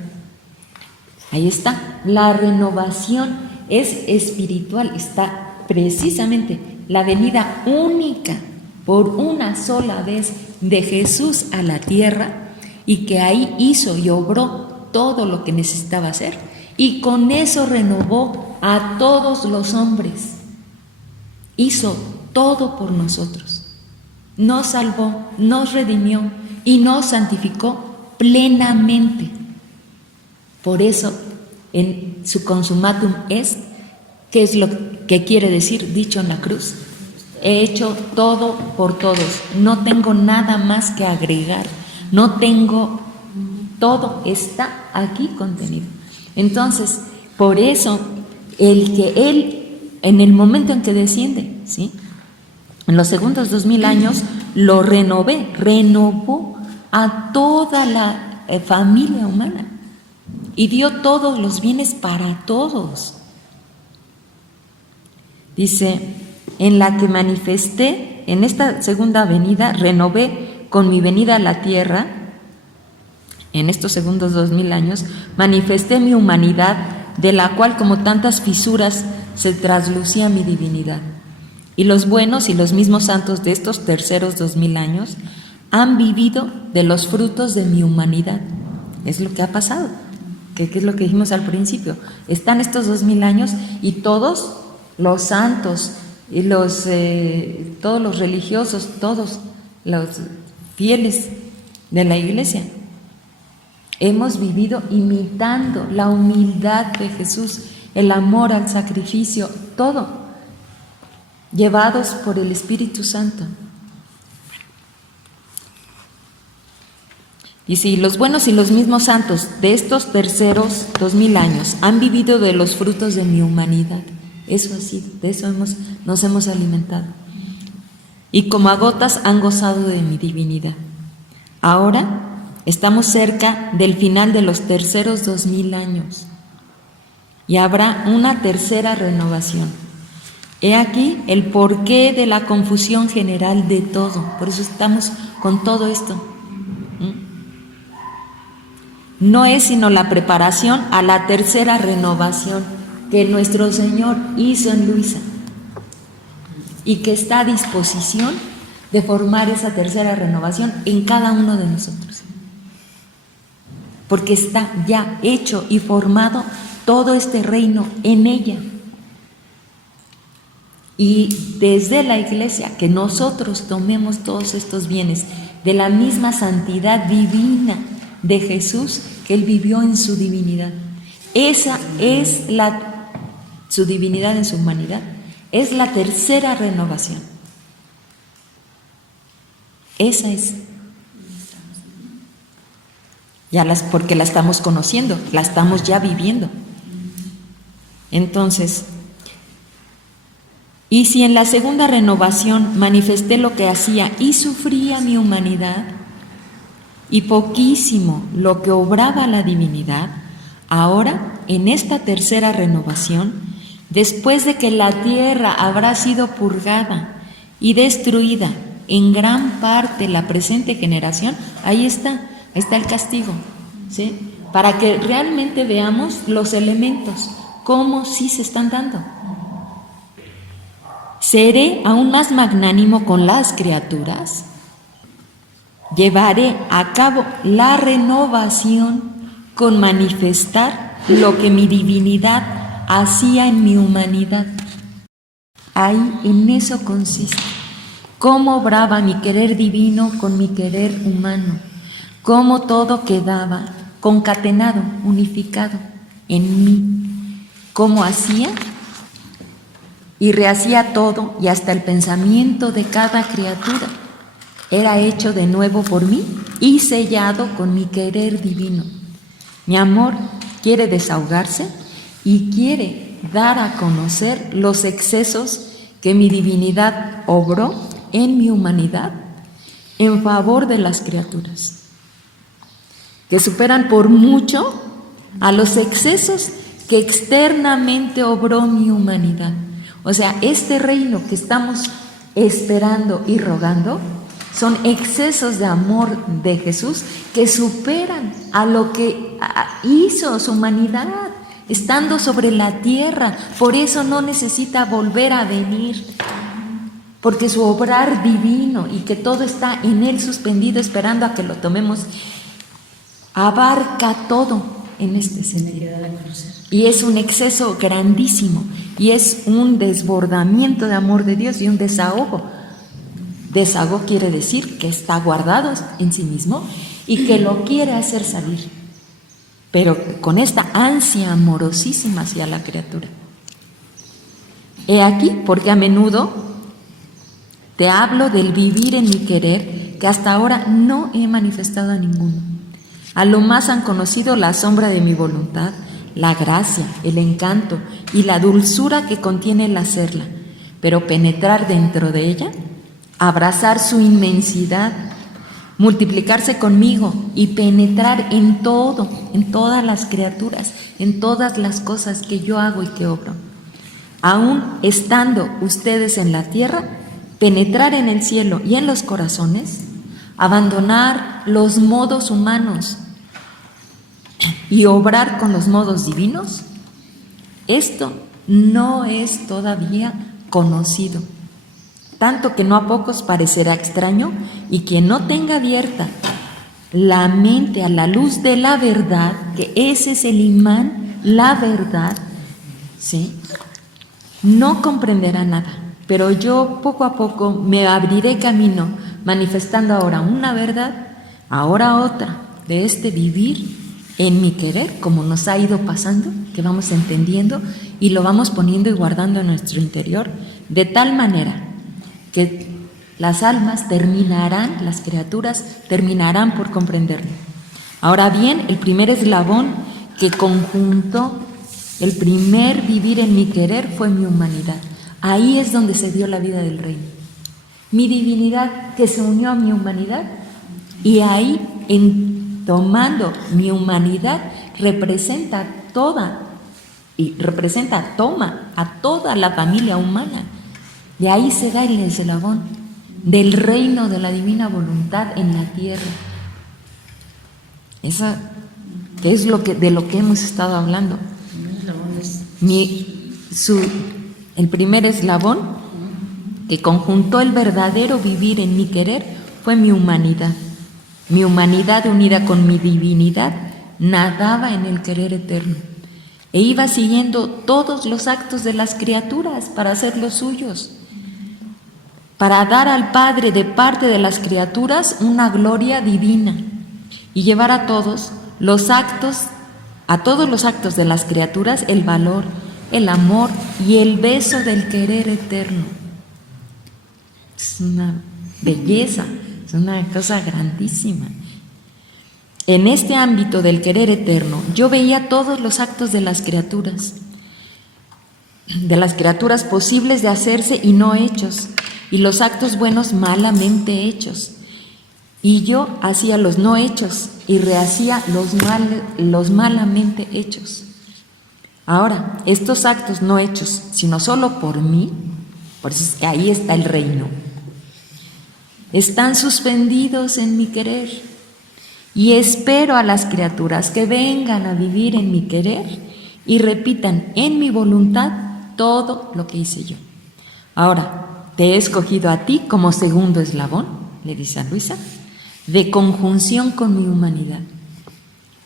Ahí está, la renovación es espiritual, está precisamente la venida única por una sola vez de Jesús a la tierra, y que ahí hizo y obró todo lo que necesitaba hacer, y con eso renovó a todos los hombres. Hizo todo por nosotros. Nos salvó, nos redimió y nos santificó plenamente. Por eso, en su consumatum est, ¿qué es lo que quiere decir? Dicho en la cruz, he hecho todo por todos, no tengo nada más que agregar, no tengo, todo está aquí contenido. Entonces, por eso, Él, en el momento en que desciende, ¿sí? En los segundos 2000 años, lo renovó a toda la familia humana y dio todos los bienes para todos. Dice, en la que manifesté, en esta segunda venida, renové con mi venida a la tierra, en estos segundos 2000 años, manifesté mi humanidad, de la cual como tantas fisuras se traslucía mi divinidad. Y los buenos y los mismos santos de estos terceros 2000 años han vivido de los frutos de mi humanidad. Es lo que ha pasado, que es lo que dijimos al principio. Están estos 2000 años y todos los santos y todos los religiosos, todos los fieles de la iglesia, hemos vivido imitando la humildad de Jesús, el amor al sacrificio, todo, llevados por el Espíritu Santo. Dice, y los buenos y los mismos santos de estos terceros 2000 años han vivido de los frutos de mi humanidad. Eso ha sido, de eso nos hemos alimentado. Y como a gotas han gozado de mi divinidad. Ahora estamos cerca del final de los terceros 2000 años. Y habrá una tercera renovación. He aquí el porqué de la confusión general de todo. Por eso estamos con todo esto. No es sino la preparación a la tercera renovación que nuestro Señor hizo en Luisa y que está a disposición de formar esa tercera renovación en cada uno de nosotros. Porque está ya hecho y formado todo este reino en ella. Y desde la Iglesia, que nosotros tomemos todos estos bienes de la misma santidad divina de Jesús que Él vivió en su divinidad. Esa es su divinidad en su humanidad. Es la tercera renovación. Esa es. Porque la estamos conociendo, la estamos ya viviendo. Entonces, y si en la segunda renovación manifesté lo que hacía y sufría mi humanidad, y poquísimo lo que obraba la divinidad, ahora en esta tercera renovación, después de que la tierra habrá sido purgada y destruida en gran parte la presente generación, ahí está el castigo, ¿sí? Para que realmente veamos los elementos, cómo sí se están dando. Seré aún más magnánimo con las criaturas, llevaré a cabo la renovación con manifestar lo que mi divinidad hacía en mi humanidad. Ahí en eso consiste. Cómo obraba mi querer divino con mi querer humano. Cómo todo quedaba concatenado, unificado en mí. Cómo hacía y rehacía todo y hasta el pensamiento de cada criatura. Era hecho de nuevo por mí y sellado con mi querer divino. Mi amor quiere desahogarse y quiere dar a conocer los excesos que mi divinidad obró en mi humanidad en favor de las criaturas, que superan por mucho a los excesos que externamente obró mi humanidad. O sea, este reino que estamos esperando y rogando son excesos de amor de Jesús que superan a lo que hizo su humanidad, estando sobre la tierra. Por eso no necesita volver a venir, porque su obrar divino y que todo está en Él suspendido, esperando a que lo tomemos, abarca todo en este sentido. Y es un exceso grandísimo, y es un desbordamiento de amor de Dios y un desahogo. Desahogo quiere decir que está guardado en sí mismo y que lo quiere hacer salir, pero con esta ansia amorosísima hacia la criatura. He aquí porque a menudo te hablo del vivir en mi querer, que hasta ahora no he manifestado a ninguno. A lo más han conocido la sombra de mi voluntad, la gracia, el encanto y la dulzura que contiene el hacerla, pero penetrar dentro de ella, abrazar su inmensidad, multiplicarse conmigo y penetrar en todo, en todas las criaturas, en todas las cosas que yo hago y que obro. Aún estando ustedes en la tierra, penetrar en el cielo y en los corazones, abandonar los modos humanos y obrar con los modos divinos, esto no es todavía conocido, tanto que no a pocos parecerá extraño, y quien no tenga abierta la mente a la luz de la verdad, que ese es el imán, la verdad, ¿sí?, no comprenderá nada. Pero yo poco a poco me abriré camino, manifestando ahora una verdad, ahora otra, de este vivir en mi querer, como nos ha ido pasando, que vamos entendiendo y lo vamos poniendo y guardando en nuestro interior, de tal manera que las almas terminarán, las criaturas terminarán por comprenderlo. Ahora bien, el primer eslabón que conjuntó el primer vivir en mi querer fue mi humanidad. Ahí es donde se dio la vida del reino. Mi divinidad que se unió a mi humanidad, y ahí, tomando mi humanidad, representa toda y representa, toma a toda la familia humana. De ahí se da el eslabón del reino de la divina voluntad en la tierra. Esa es de lo que hemos estado hablando. El primer eslabón que conjuntó el verdadero vivir en mi querer fue mi humanidad. Mi humanidad unida con mi divinidad nadaba en el querer eterno e iba siguiendo todos los actos de las criaturas para hacerlos suyos, para dar al Padre de parte de las criaturas una gloria divina y llevar a todos los actos de las criaturas el valor, el amor y el beso del querer eterno. Es una belleza, es una cosa grandísima. En este ámbito del querer eterno, yo veía todos los actos de las criaturas posibles de hacerse y no hechos, y los actos buenos malamente hechos. Y yo hacía los no hechos y rehacía los malamente hechos. Ahora, estos actos no hechos, sino solo por mí, por eso es que ahí está el reino, están suspendidos en mi querer y espero a las criaturas que vengan a vivir en mi querer y repitan en mi voluntad todo lo que hice yo. Ahora, te he escogido a ti como segundo eslabón, le dice a Luisa, de conjunción con mi humanidad,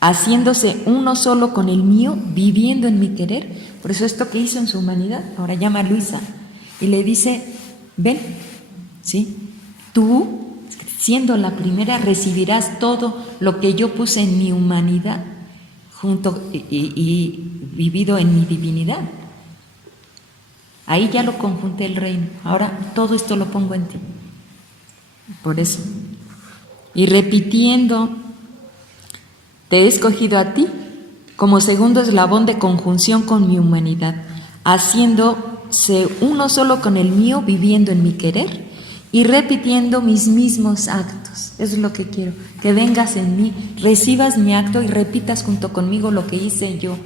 haciéndose uno solo con el mío, viviendo en mi querer. Por eso esto que hizo en su humanidad, ahora llama a Luisa y le dice, ven, ¿sí? Tú, siendo la primera, recibirás todo lo que yo puse en mi humanidad junto y vivido en mi divinidad. Ahí ya lo conjunté el reino. Ahora todo esto lo pongo en ti. Por eso. Y repitiendo, te he escogido a ti como segundo eslabón de conjunción con mi humanidad, haciéndose uno solo con el mío, viviendo en mi querer y repitiendo mis mismos actos. Eso es lo que quiero, que vengas en mí, recibas mi acto y repitas junto conmigo lo que hice yo.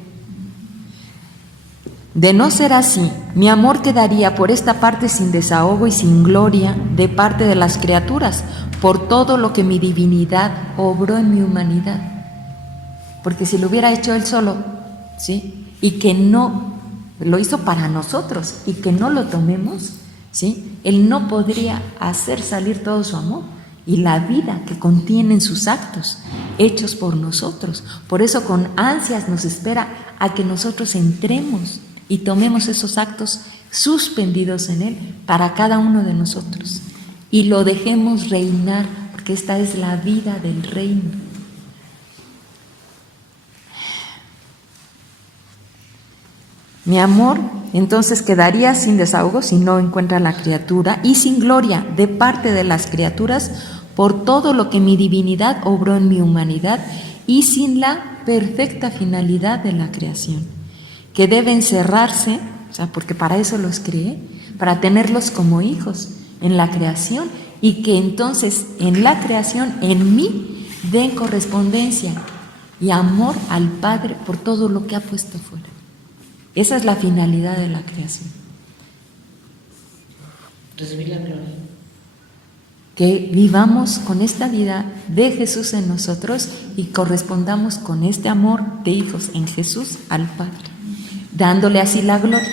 De no ser así, mi amor quedaría por esta parte sin desahogo y sin gloria de parte de las criaturas, por todo lo que mi divinidad obró en mi humanidad. Porque si lo hubiera hecho él solo, ¿sí? Y que no lo hizo para nosotros y que no lo tomemos, ¿sí? Él no podría hacer salir todo su amor y la vida que contienen sus actos hechos por nosotros. Por eso con ansias nos espera a que nosotros entremos y tomemos esos actos suspendidos en Él para cada uno de nosotros y lo dejemos reinar, porque esta es la vida del reino. Mi amor entonces quedaría sin desahogo si no encuentra a la criatura y sin gloria de parte de las criaturas por todo lo que mi divinidad obró en mi humanidad y sin la perfecta finalidad de la creación, que debe encerrarse, o sea, porque para eso los creé, para tenerlos como hijos en la creación y que entonces en la creación, en mí, den correspondencia y amor al Padre por todo lo que ha puesto fuera. Esa es la finalidad de la creación. Recibir la gloria. Que vivamos con esta vida de Jesús en nosotros y correspondamos con este amor de hijos en Jesús al Padre, dándole así la gloria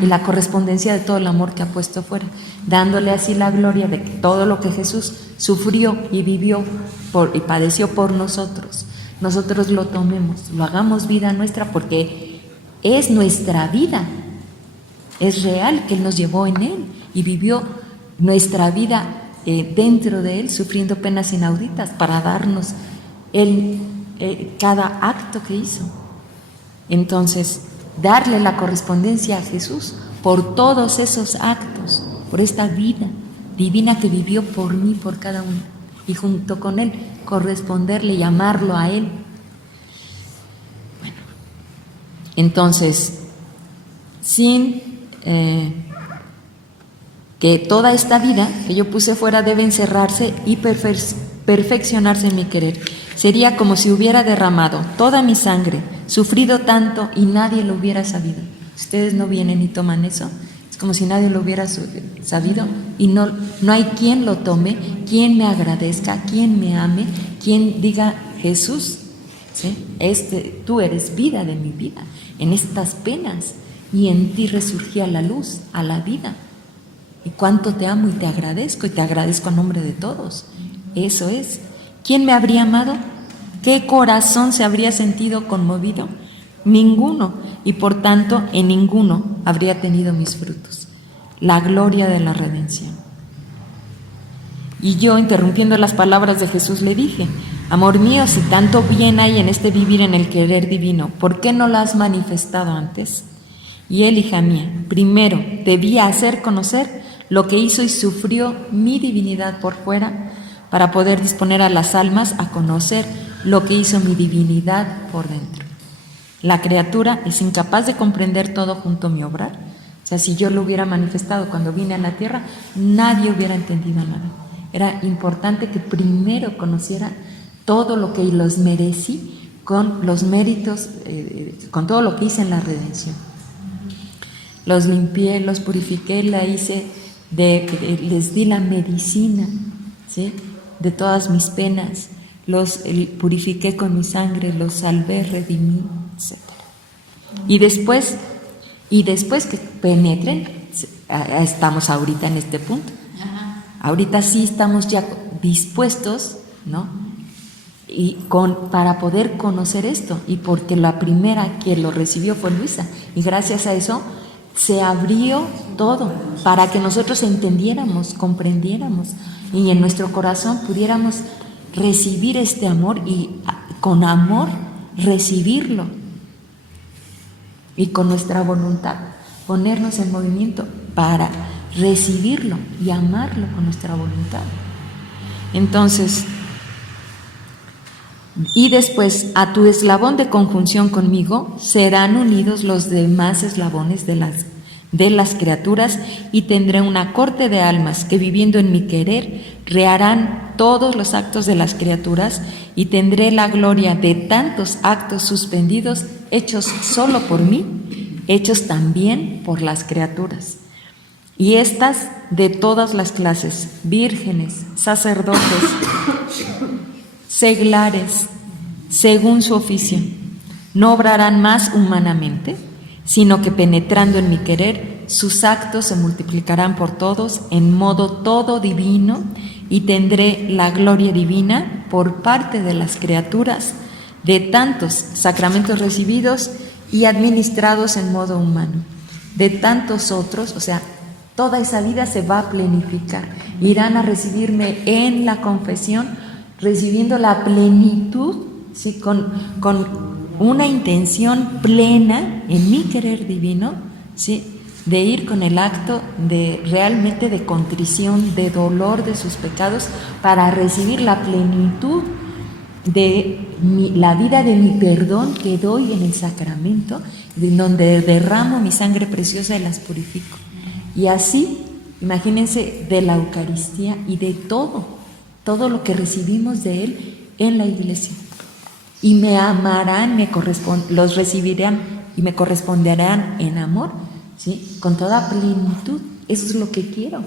y la correspondencia de todo el amor que ha puesto fuera, dándole así la gloria de que todo lo que Jesús sufrió y vivió y padeció por nosotros, nosotros lo tomemos, lo hagamos vida nuestra, porque es nuestra vida, es real que Él nos llevó en Él y vivió nuestra vida dentro de Él, sufriendo penas inauditas para darnos cada acto que hizo. Entonces, darle la correspondencia a Jesús por todos esos actos, por esta vida divina que vivió por mí, por cada uno, y junto con Él corresponderle y amarlo a Él. Entonces, sin que toda esta vida que yo puse fuera debe encerrarse y perfeccionarse en mi querer. Sería como si hubiera derramado toda mi sangre sufrido tanto y nadie lo hubiera sabido. Ustedes no vienen y toman eso. Es como si nadie lo hubiera sabido y no hay quien lo tome, quien me agradezca, quien me ame, quien diga: Jesús, ¿sí? Tú eres vida de mi vida, en estas penas, y en ti resurgía la luz, a la vida. Y cuánto te amo y te agradezco a nombre de todos. Eso es. ¿Quién me habría amado? ¿Qué corazón se habría sentido conmovido? Ninguno, y por tanto en ninguno habría tenido mis frutos. La gloria de la redención. Y yo, interrumpiendo las palabras de Jesús, le dije: amor mío, si tanto bien hay en este vivir en el querer divino, ¿por qué no lo has manifestado antes? Y él: hija mía, primero debía hacer conocer lo que hizo y sufrió mi divinidad por fuera, para poder disponer a las almas a conocer lo que hizo mi divinidad por dentro. La criatura es incapaz de comprender todo junto a mi obrar. O sea, si yo lo hubiera manifestado cuando vine a la tierra, nadie hubiera entendido nada. Era importante que primero conociera todo lo que los merecí con los méritos, con todo lo que hice en la redención. Los limpié, los purifiqué, les di la medicina, ¿sí?, de todas mis penas, los purifiqué con mi sangre, los salvé, redimí, etc. Y después que penetren, estamos ahorita en este punto. Ahorita sí estamos ya dispuestos, ¿no?, para poder conocer esto, y porque la primera que lo recibió fue Luisa, y gracias a eso se abrió todo para que nosotros entendiéramos, comprendiéramos, y en nuestro corazón pudiéramos recibir este amor y con amor recibirlo, y con nuestra voluntad ponernos en movimiento para recibirlo y amarlo con nuestra voluntad. Entonces, y después a tu eslabón de conjunción conmigo serán unidos los demás eslabones de las criaturas, y tendré una corte de almas que, viviendo en mi querer, reharán todos los actos de las criaturas, y tendré la gloria de tantos actos suspendidos hechos solo por mí, hechos también por las criaturas. Y estas de todas las clases: vírgenes, sacerdotes, seglares, según su oficio, no obrarán más humanamente, sino que penetrando en mi querer, sus actos se multiplicarán por todos en modo todo divino, y tendré la gloria divina por parte de las criaturas, de tantos sacramentos recibidos y administrados en modo humano, de tantos otros. O sea, toda esa vida se va a plenificar. Irán a recibirme en la confesión, recibiendo la plenitud, ¿sí?, con una intención plena en mi querer divino, ¿sí?, de ir con el acto realmente de contrición, de dolor de sus pecados, para recibir la plenitud de la vida de mi perdón que doy en el sacramento, donde derramo mi sangre preciosa y las purifico. Y así, imagínense, de la Eucaristía y de todo lo que recibimos de Él en la Iglesia. Y me amarán, los recibirán y me corresponderán en amor, ¿sí?, con toda plenitud. Eso es lo que quiero.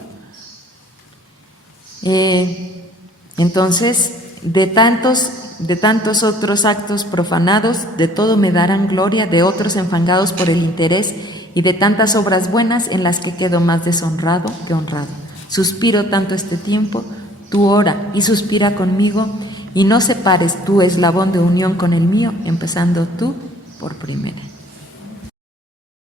Entonces, de tantos otros actos profanados, de todo me darán gloria, de otros enfangados por el interés, y de tantas obras buenas en las que quedo más deshonrado que honrado. Suspiro tanto este tiempo, tú ora y suspira conmigo, y no separes tu eslabón de unión con el mío, empezando tú por primera.